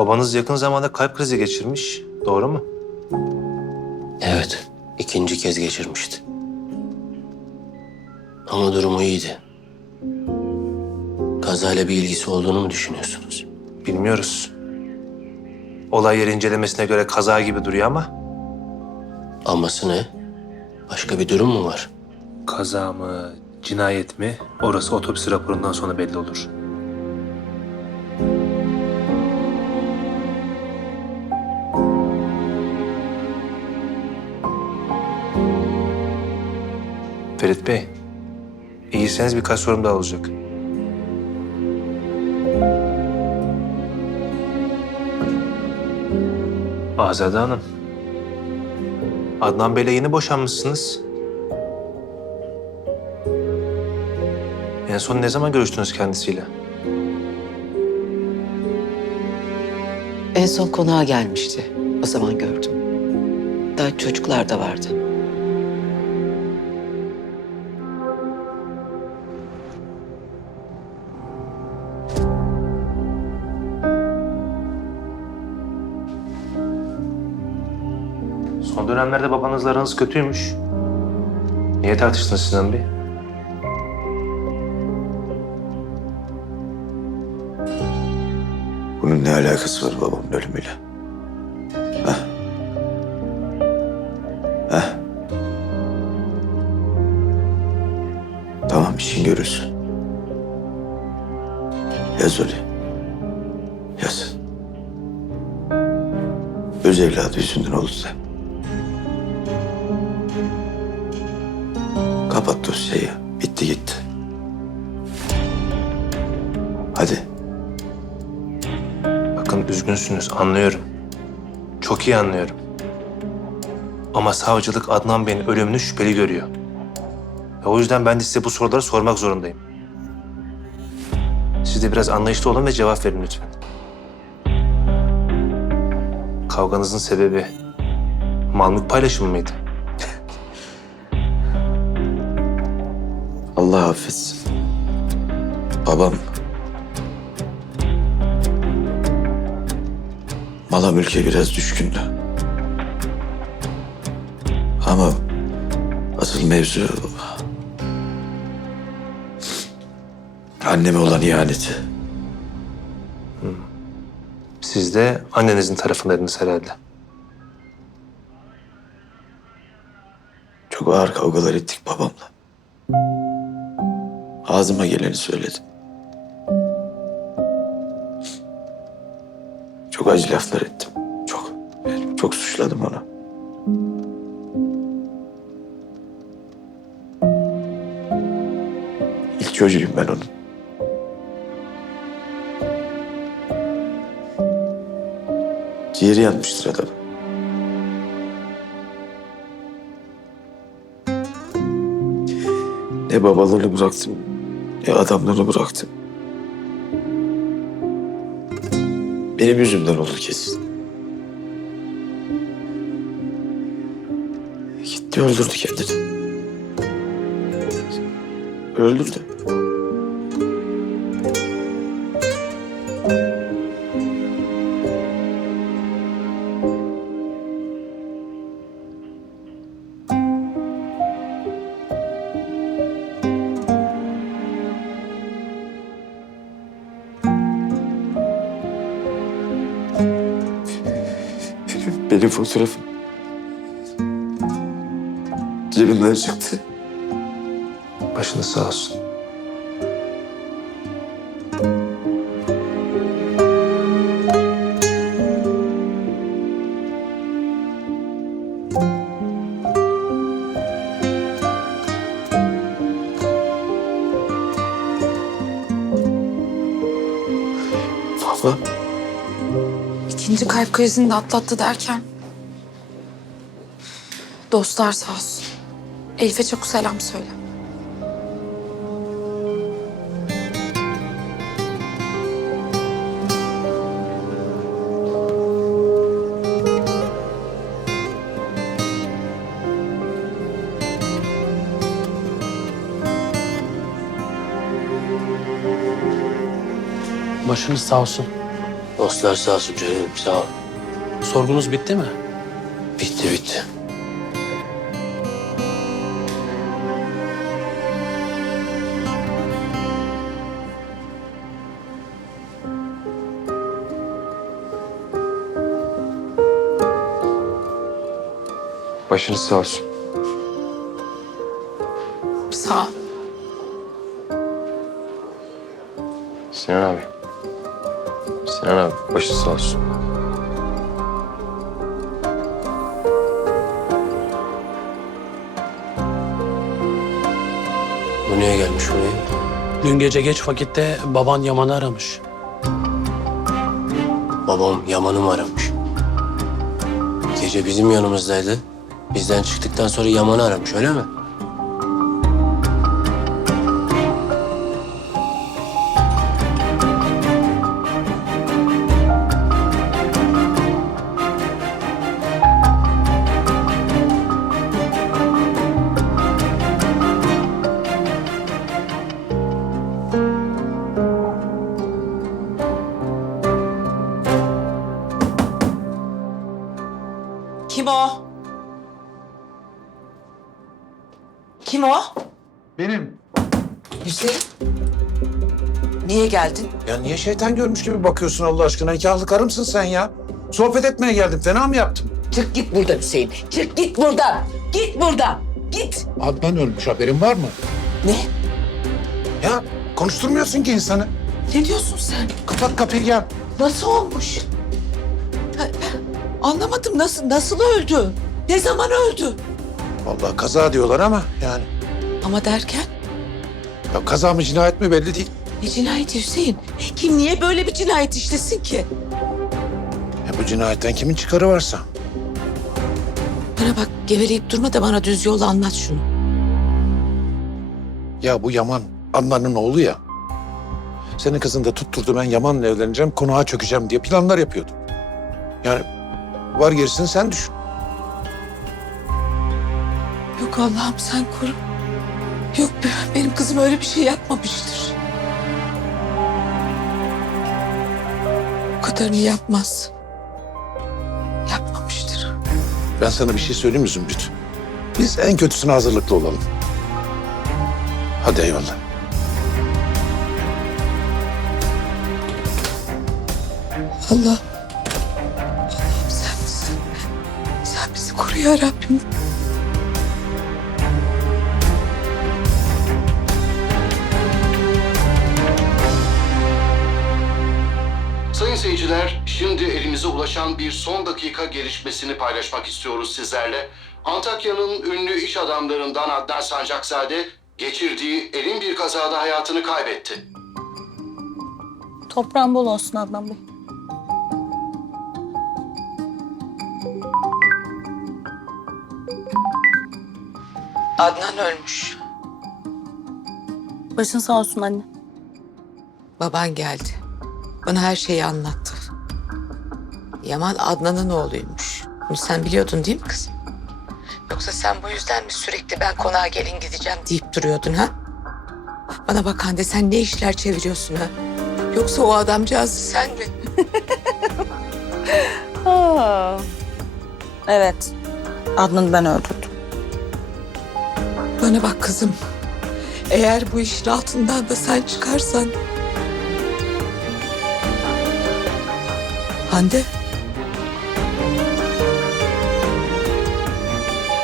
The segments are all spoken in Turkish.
Babanız yakın zamanda kalp krizi geçirmiş. Doğru mu? Evet, ikinci kez geçirmişti. Ama durumu iyiydi. Kazayla bir ilgisi olduğunu mu düşünüyorsunuz? Bilmiyoruz. Olay yeri incelemesine göre kaza gibi duruyor ama... Aması ne? Başka bir durum mu var? Kaza mı, cinayet mi? Orası otopsi raporundan sonra belli olur. Ferit Bey, iyiyseniz birkaç sorum daha olacak. Azade Hanım, Adnan Bey'le yeni boşanmışsınız. En son ne zaman görüştünüz kendisiyle? En son konağa gelmişti. O zaman gördüm. Daha çocuklar da vardı. Dönemlerde babanızla aranız kötüymüş. Niye tartıştınız Sinan Bey? Bunun ne alakası var babamın ölümüyle? Heh. Heh. Tamam işin görülsün. Yaz öyle. Yaz. Öz evladı yüzünden oldu da. Hadi. Bakın üzgünsünüz, anlıyorum. Çok iyi anlıyorum. Ama savcılık Adnan Bey'in ölümünü şüpheli görüyor. Ve o yüzden ben de size bu soruları sormak zorundayım. Siz de biraz anlayışlı olun ve cevap verin lütfen. Kavganızın sebebi mal mülk paylaşımı mıydı? Allah affetsin. Babam mala mülke biraz düşkündü. Ama asıl mevzu anneme olan ihaneti. Siz de annenizin tarafındaydınız herhalde. Çok ağır kavgalar ettik babamla. Ağzıma geleni söyledim. Çok acı laflar ettim. Çok. Çok suçladım onu. İlk çocuğuyum ben onun. Ciğeri yanmıştır adam. Ne babalığını bıraktım, ne adamlığını bıraktım. Benim yüzümden olur kesin. Gitti öldürdü kendini. Öldürdü. Benim fotoğrafım cebimden çıktı. Başınız sağ olsun. Baba, İkinci kalp krizini de atlattı derken... Dostlar sağ olsun. Elif'e çok selam söyle. Başınız sağ olsun. Dostlar sağ olsun Ceyhun'um sağ ol. Sorgunuz bitti mi? Bitti bitti. Başınız sağ olsun. Sağ ol. Sinan abi. Sinan abi başın sağ olsun. Bu niye gelmiş buraya? Dün gece geç vakitte baban Yaman'ı aramış. Babam Yaman'ı mı aramış? Gece bizim yanımızdaydı. Bizden çıktıktan sonra Yaman'ı aramış öyle mi? Kim o? Benim. Hüseyin. Niye geldin? Ya niye şeytan görmüş gibi bakıyorsun Allah aşkına? Nikahlı karımsın sen ya. Sohbet etmeye geldim. Fena mı yaptım? Çık git buradan Hüseyin. Çık git buradan. Git buradan. Git. Adnan ölmüş. Haberin var mı? Ne? Ya konuşturmuyorsun ki insanı. Ne diyorsun sen? Kapat kapıyı gel. Nasıl olmuş? Ha, Anlamadım nasıl nasıl öldü? Ne zaman öldü? Vallahi kaza diyorlar ama yani. Ama derken Ya kaza mı cinayet mi belli değil. ne cinayeti Hüseyin? Kim niye böyle bir cinayet işlesin ki? Ya bu cinayetten kimin çıkarı varsa. Bana bak geveleyip durma da bana düz yolu anlat şunu. Ya bu Yaman Adnan'ın oğlu ya. Senin kızın da tutturdu ben Yaman'la evleneceğim, konağa çökeceğim diye planlar yapıyordu. Yani var gerisini sen düşün. Yok Allah'ım sen koru. Yok be, benim kızım öyle bir şey yapmamıştır. Bu kadarını yapmaz. Yapmamıştır. Ben sana bir şey söyleyeyim mi Zümrüt? Biz en kötüsüne hazırlıklı olalım. Hadi eyvallah. Allah. Allah'ım sen misin? Sen bizi koru ya Rabbim. Seyirciler, şimdi elimize ulaşan bir son dakika gelişmesini paylaşmak istiyoruz sizlerle. Antakya'nın ünlü iş adamlarından Adnan Sancakzade geçirdiği elin bir kazada hayatını kaybetti. Toprağın bol olsun Adnan Bey. Adnan ölmüş. Başın sağ olsun anne. Baban geldi. Bana her şeyi anlattı. Yaman Adnan'ın oğluymuş. Bunu sen biliyordun değil mi kızım? Yoksa sen bu yüzden mi sürekli ben konağa gelin gideceğim deyip duruyordun ha? Bana bak Hande sen ne işler çeviriyorsun ha? Yoksa o adamcağızı sen mi? Evet. Adnan'ı ben öldürdüm. Bana bak kızım. Eğer bu işin altından da sen çıkarsan... Hande.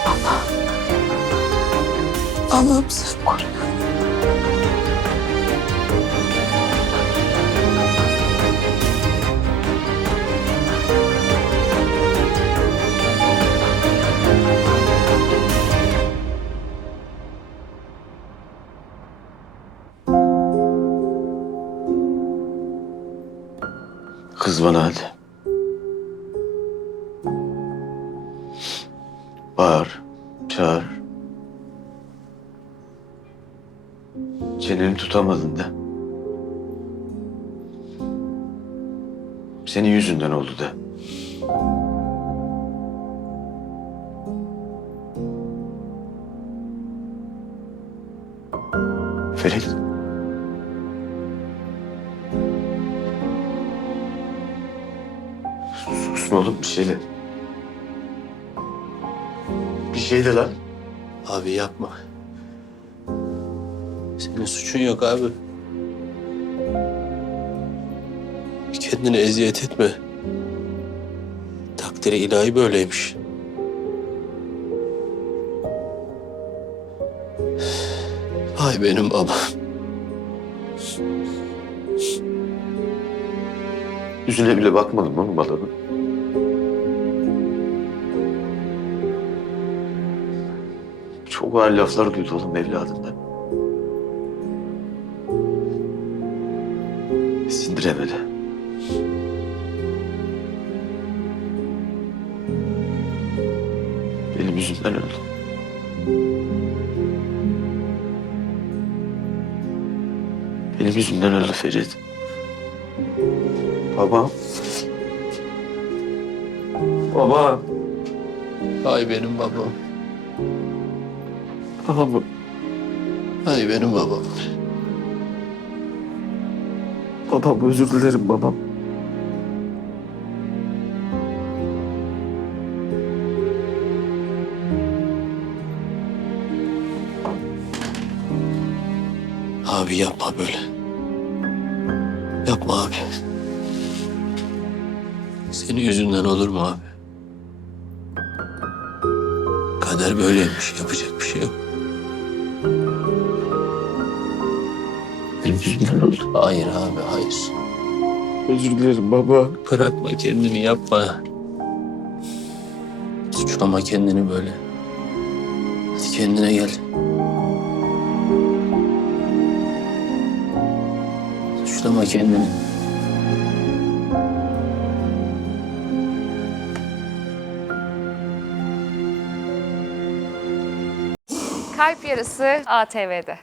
Allah. Allah'ım sen koru. Kız bana hadi. Tutamadın da. Senin yüzünden oldu da. Ferit. diyorsun oğlum bir şeyle? Bir şey de lan. Abi yapma. Senin suçun yok abi. Kendine eziyet etme. Takdiri ilahi böyleymiş. Ay benim babam. Yüzüne bile bakmadım oğlum adamın. Çok ağır laflar duydu oğlum evladından. Sindiremedi. Benim yüzümden öldü. Benim yüzümden öldü Ferit. Babam. Baba. Ay benim babam. Babam. Ay benim babam. Babam özür dilerim babam. Abi yapma böyle. Yapma abi. Senin yüzünden olur mu abi? Kader böyleymiş. Yapacak bir şey yok. Benim yüzümden oldu. Hayır abi hayır. Özür dilerim baba. Bırakma kendini yapma. Suçlama kendini böyle. Hadi kendine gel. Suçlama kendini. Kalp Yarısı ATV'de.